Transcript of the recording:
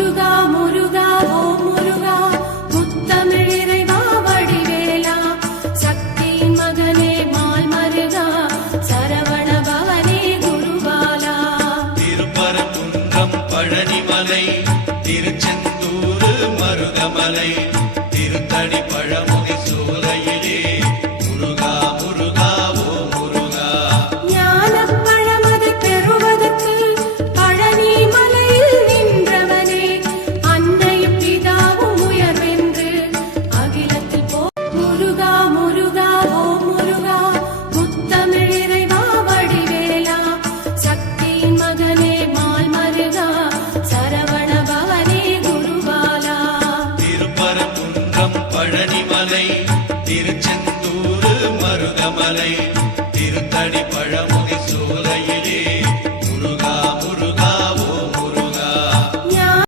முருகா முருகா ஓ முருகா முத்தமிழ் இறைவா வடிவேலா சக்தியின் மகனே மால் மருகா சரவண பவனே குருபாலா. திருப்பரங்குன்றம் பழனிமலை திருச்செந்தூர் மருகமலை திருத்தணி பழமுகை சோலையிலே முருகா முருகா ஓ முருகா. ஞானப் பழமதை பெறுவதற்கு பழனி மலையில் நின்றவனே அன்னையும் பிதாவும் உயர்வென்று அகிலத்தில் போ. முருகா முருகா ஓ முருகா முத்தமிழ் இறைவா வடிவேலா சக்தியின் மகனே மால் மருகா சரவண பவனே குருபாலா. திருப்பரங்குன்றம் பழனிமலை திருச்செந்தூர் மருகமலை திருத்தணி பழம்